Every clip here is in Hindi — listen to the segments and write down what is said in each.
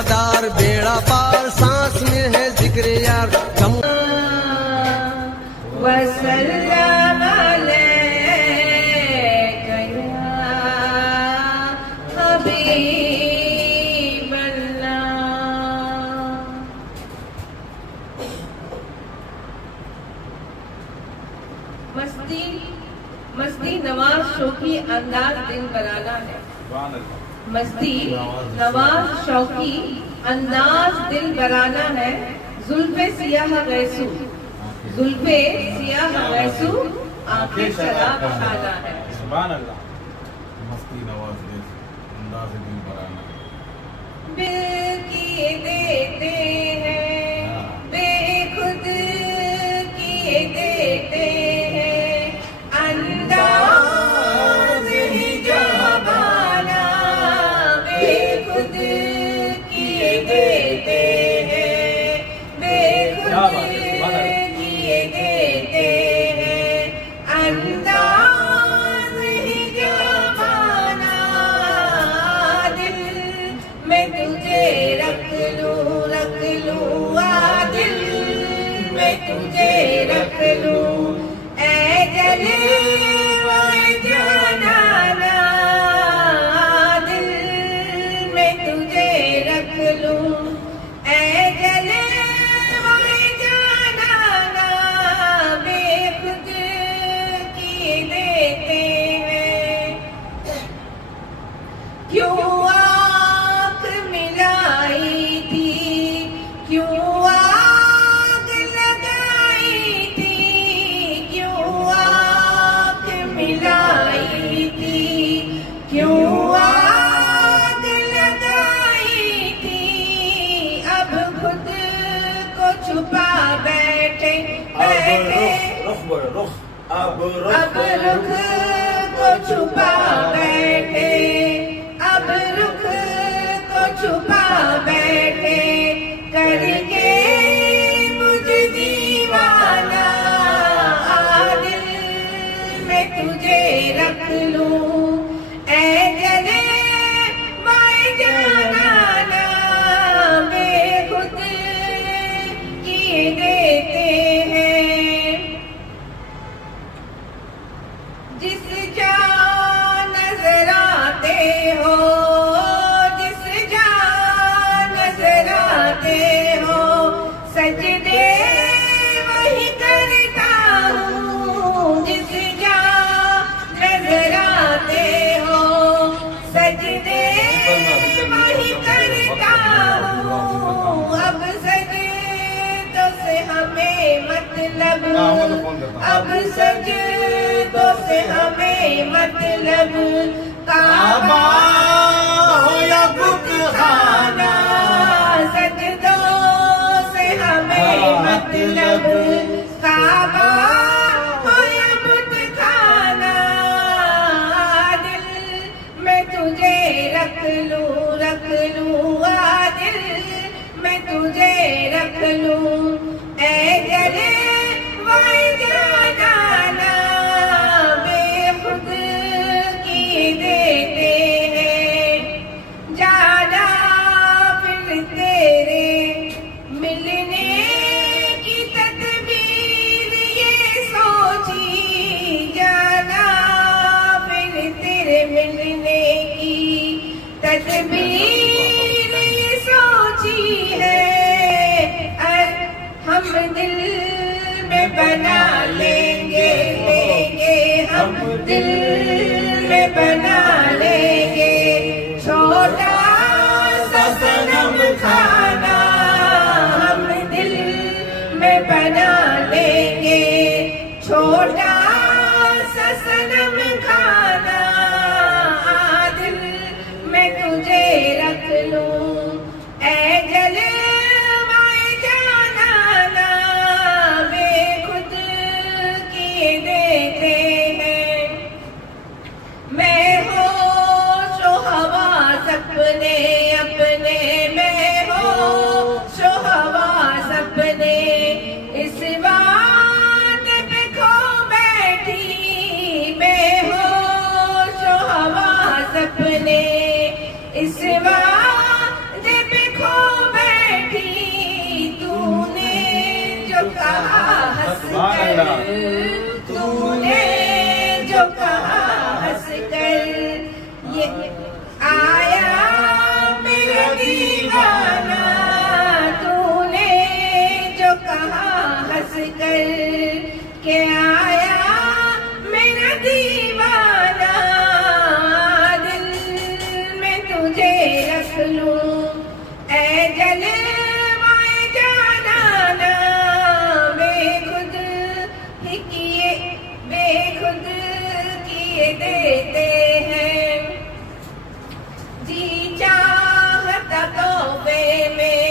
अदार बेड़ा पार सांस में है जिक्र यार वसल्लम अलैका या हबीबल्लाह। मस्ती नवाज शौकी अंदाज दिल बराना है। मस्ती नवाज शौकी अंदाज दिल बराना है। जुल्फे सियाह गैसू, जुल्फे सियाह गैसू, आंखें शराब खाना है। सुभान अल्लाह। मस्ती नवाज दिल अंदाज दिल बराना है। दिल किए देते हैं, बेखुद किए देते हैं, अंदाज ही जहाबाना बेखुद किए देते हैं, बेखुद किए देते हैं, अंदाज ही जहाबाना। दिल मैं तुझे रख लूं आ दिल मैं तुझे रख लूं, ऐ जलवाए जानाना। दिल मैं तुझे रख लूं, ऐ जलवाए जानाना। बेखुद किए देते हैं, क्यों आँख मिलाई थी, क्यों आग लगाई थी, क्यों आँख मिलाई थी, क्यों आग लगाई थी। अब खुद को छुपा बैठे बैठे, अब रुख को छुपा बैठे, अब रुख को छुपा बैठे, करके मुझे दीवाना। दिल मैं तुझे रख लूं, ऐ जलवाए जानाना। बेखुद किए देते हैं, जिस जा नजर आते हो, जिस जा नजर आते हो, सजदे वही करता हूँ। जिस जा नजर आते हो, सजदे वही करता हूँ। अब सजदों से हमें मतलब, अब सजदों से हमें मतलब, काबा हो या बुतखाना। सजदों से हमें मतलब, काबा हो या बुतखाना। दिल मैं तुझे रख लूं आ दिल मैं तुझे रख लूं, ऐ जलवाए जानाना। बेखुद किए देते हैं, जाना फिर तेरे मिलने की तदबीर ये सोची। जाना फिर तेरे मिलने की तदबीर ये सोची है। हम दिल में बना लेंगे हम दिल में बना लेंगे छोटा सा सनम खाना। हम दिल में बना लेंगे छोटा सा सनम खाना। दिल मैं तुझे रख लूं, ऐ जलवाए जानाना। बेखुद किए देते हैं, मैं होश हवास अपने अपने, मैं दीवाना, तूने जो कहा हंस कर के आया मेरा दीवाना, दिल में तुझे रख लूं ऐ जलवाए जाना, बेखुद ही किए बेखुद किए देते हैं, जी चाहता तौबे में,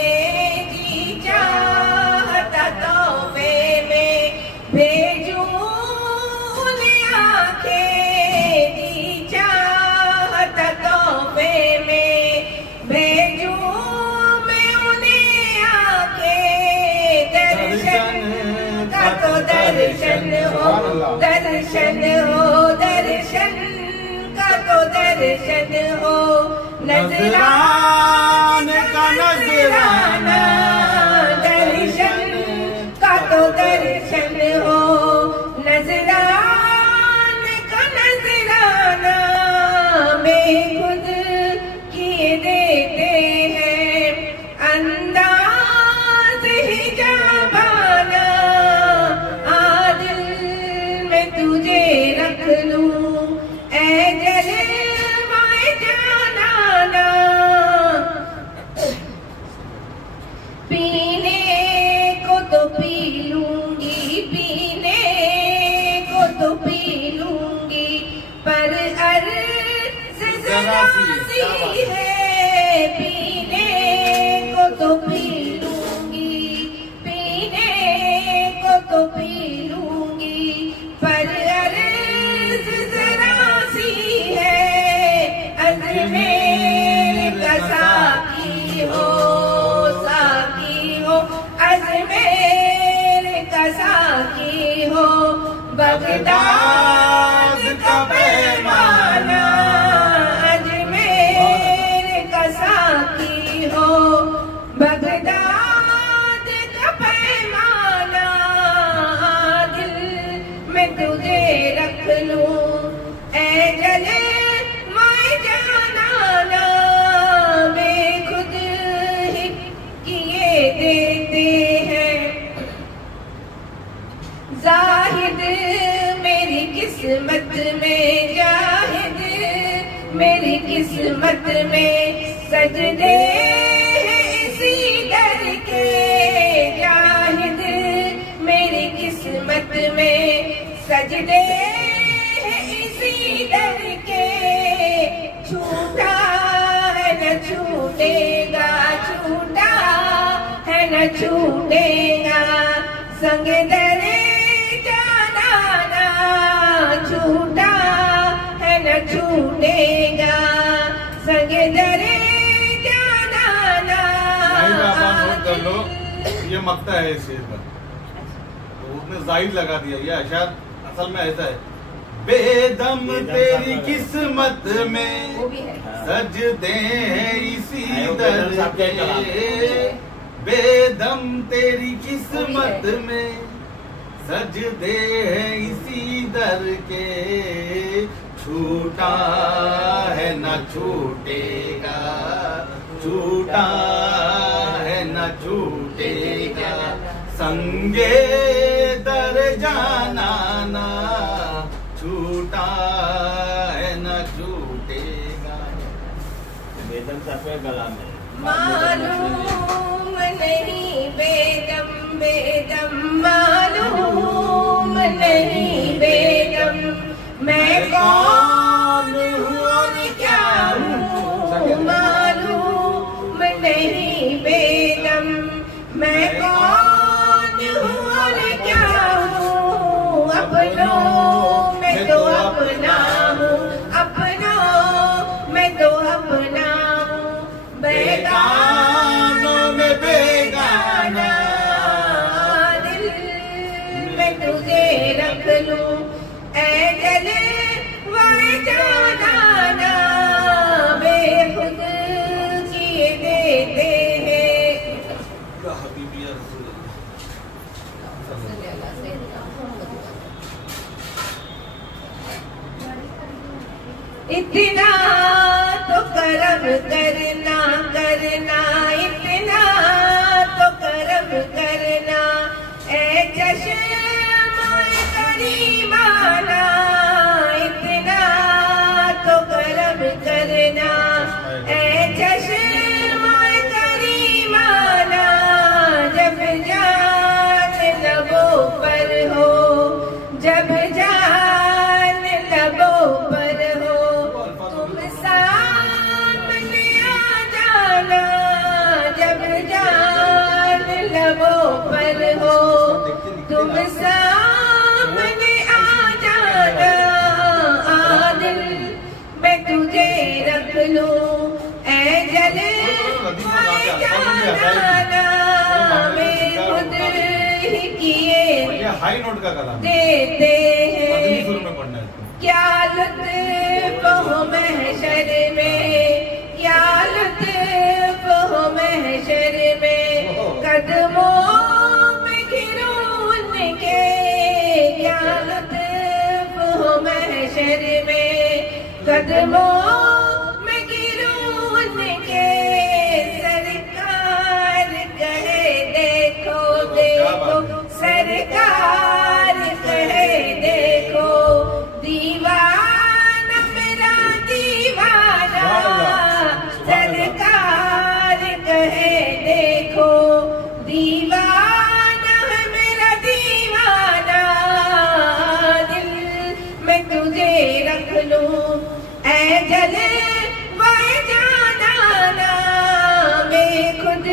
जी चाहता तौबे में भेजूं उन्हें आंखें, जी चाहता तौबे में भेजूं मैं उन्हें आंखें, दर्शन का तो दर्शन हो, दर्शन हो, दर्शन का तो दर्शन हो, नजराने का नजराना, दर्शन का तो दर्शन हो, नजराने का नजराना, बेखुद किए देते हैं, अंदाज ही जाबाना, आदिल में तुझे रख लूं ऐ जलवाए जाना, पीने को तो पी लूंगी, पीने को तो पी लूंगी, पर अर्ज़ ज़रा सी है, पीने को तो पी लूंगी, पीने को तो पी लूंगी, पर अर्ज़ ज़रा सी है, अज़मेर का साकी हो, साकी हो, अज़मेर का साकी हो, बगदाद का पैमाना, अजमेर का साकी हो, बगदाद का पैमाना, दिल में तुझे रख लूं ऐ जलवाए जाना, बेखुद ही किए देते हैं, जाहिद मेरी किस्मत में, जाहिद मेरी किस्मत में सजदे हैं इसी दर के, जाहिद मेरी किस्मत में सजदे हैं इसी दर के, छूटा है न छूटेगा, छूटा है न छूटेगा, संग दरे जाना, छूटा है न छूटेगा, संग दरे जाना। नोट कर लो, ये मक्ता है इस शेर में, तो उसने जाहिद लगा दिया, ये अशार असल में ऐसा है, बेदम तेरी किस्मत में सजदे हैं इसी दर के, बेदम तेरी किस्मत में सजदे हैं इसी दर के, छूटा है न छूटेगा, छूटा है न छूटेगा, संगे दर जाना ना, छूटा है न छूटेगा। बेदम सफे गला में मालूम नहीं बेदम, बेदम मालूम नहीं बेदम, मैं कौन हूँ और क्या हूँ, मालूम नहीं बेदम, मैं कौन हूँ और क्या हूँ, अपनों में तो अपना हूँ, अपनों में तो अपना हूँ, बेगानों में बेगाना, दिल में तुझे रख लूं ऐ जलवाए जाना, बेखुद किए देते हैं। इतना तो करम करना, करना जाना में खुद ही किए हाई नोट का कलाम देते मदनी हैं। सुर में पढ़ना है इसको। क्या लुत्फ हो महशर में, क्या लुत्फ हो महशर में, कदमों में घिरूं उनके, क्या लुत्फ हो महशर में, कदमों में घिरूं उनके। सरकार कहे देखो देखो, सरकार कहे देखो, दीवाना मेरा दीवाना, सरकार कहे देखो, दीवाना है मेरा दीवाना, दिल में तुझे रख लूं ऐ जलवाए जाना ना, बेखुद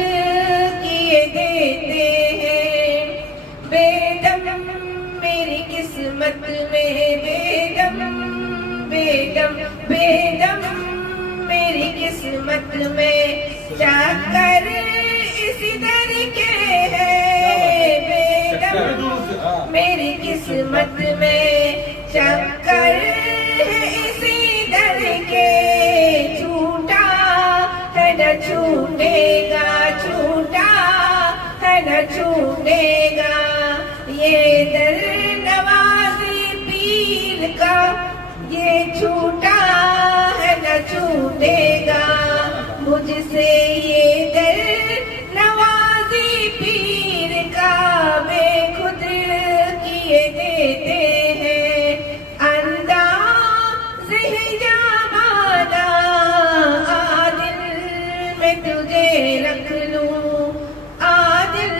किए देते हैं बेदम मेरी किस्मत में, बेदम बेदम बेदम मेरी किस्मत में, चाकर इसी दर के है बेदम मेरी किस्मत में, चक्कर है इसी दर के, छूटा है न छूटेगा, छूटा है न छूटेगा, ये दर नवाज़ी पीर का, ये छूटा है न छूटेगा, मुझसे ये दर नवाज़ी पीर का, बेखुद किए देते हैं अंदाज़ हिजाबाना, आदिल में तुझे रख लूं, आदिल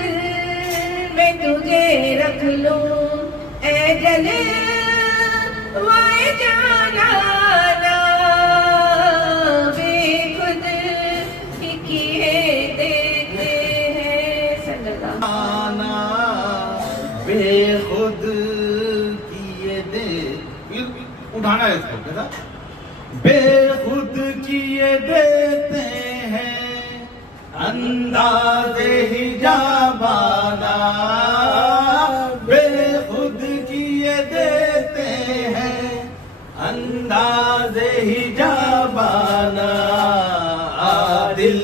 में तुझे रख लूं ऐ जलवाए जाना ना, बेखुद ही किए देते हैं। सल्लल्लाहु आना बेखुद किए दे, उठाना है इसको कैसा, बेखुद किए देते हैं अंदाज़े हिजाबाना, बेखुद किए देते हैं अंदाज़े हिजाबाना, दिल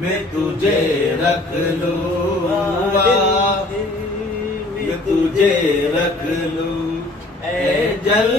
में तुझे रख लूं, मैं तुझे रख लूं ऐ जल